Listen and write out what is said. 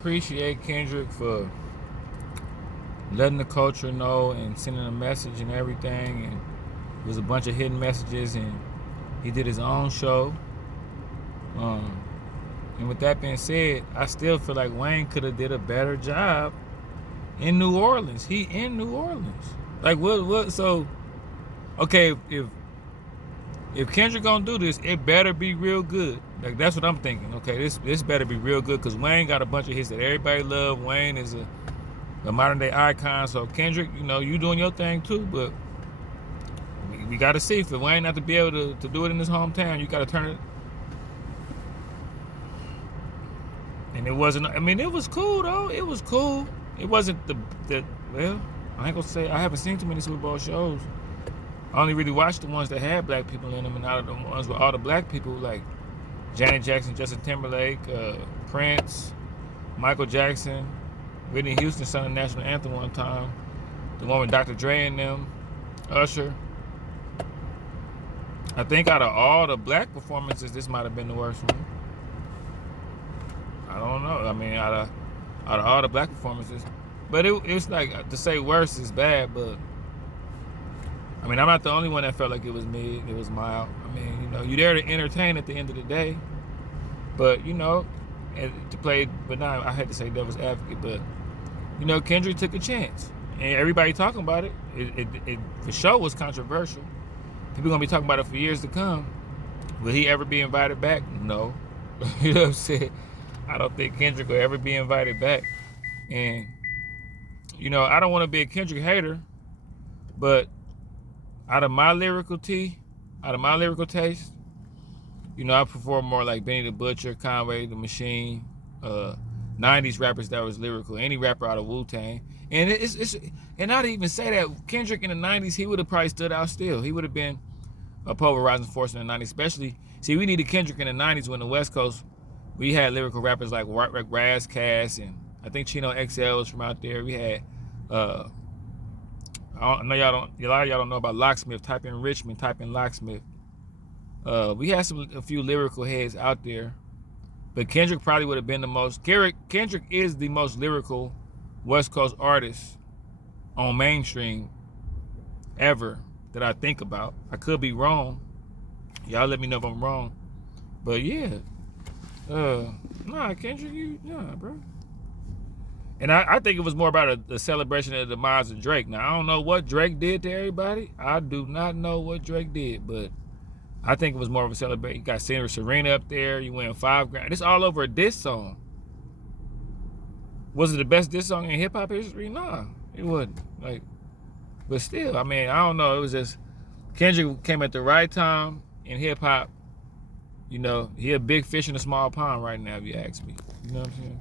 Appreciate Kendrick for letting the culture know and sending a message and everything, and it was a bunch of hidden messages, and he did his own show. And with that being said, I still feel like Wayne could have did a better job in New Orleans. He in New Orleans. Like what so okay, if Kendrick gonna do this, it better be real good. Like that's what I'm thinking. Okay, this better be real good, because Wayne got a bunch of hits that everybody love. Wayne is a modern day icon. So Kendrick, you doing your thing too, but we gotta see, for Wayne not to be able to do it in his hometown, you gotta turn it. And it wasn't, it was cool though. It was cool. It wasn't well, I ain't gonna say, I haven't seen too many Super Bowl shows. I only really watched the ones that had black people in them, and out of the ones with all the black people, like Janet Jackson, Justin Timberlake, Prince, Michael Jackson, Whitney Houston sung the national anthem one time. The one with Dr. Dre and them, Usher. I think out of all the black performances, this might have been the worst one. I don't know. Out of all the black performances, but it's like, to say worse is bad, but I'm not the only one that felt like it was mid. It was mild. You're there to entertain at the end of the day, but and to play. But now I had to say devil's advocate, but Kendrick took a chance, and everybody talking about it. It for sure was controversial. People gonna be talking about it for years to come. Will he ever be invited back? No. You know what I'm saying? I don't think Kendrick will ever be invited back. And I don't want to be a Kendrick hater, but out of my lyrical taste, I perform more like Benny the Butcher, Conway the Machine, 90s rappers that was lyrical, any rapper out of Wu-Tang. And and not to even say that, Kendrick in the 90s, he would have probably stood out still. He would have been a polarizing force in the 90s, especially, we needed Kendrick in the 90s when the West Coast, we had lyrical rappers like Raz Cass, and I think Chino XL was from out there. We had, I know a lot of y'all don't know about Locksmith. Type in Richmond, type in Locksmith. We had a few lyrical heads out there, but Kendrick probably would have been the most. Kendrick is the most lyrical West Coast artist on mainstream ever that I think about. I could be wrong. Y'all let me know if I'm wrong. But yeah, Kendrick, bro. And I think it was more about a celebration of the demise of Drake. Now, I don't know what Drake did to everybody. I do not know what Drake did, but I think it was more of a celebration. You got singer Serena up there. You win $5 grand. It's all over a diss song. Was it the best diss song in hip-hop history? Nah, it wasn't. But still, I don't know. It was just, Kendrick came at the right time in hip-hop. He a big fish in a small pond right now, if you ask me. You know what I'm saying?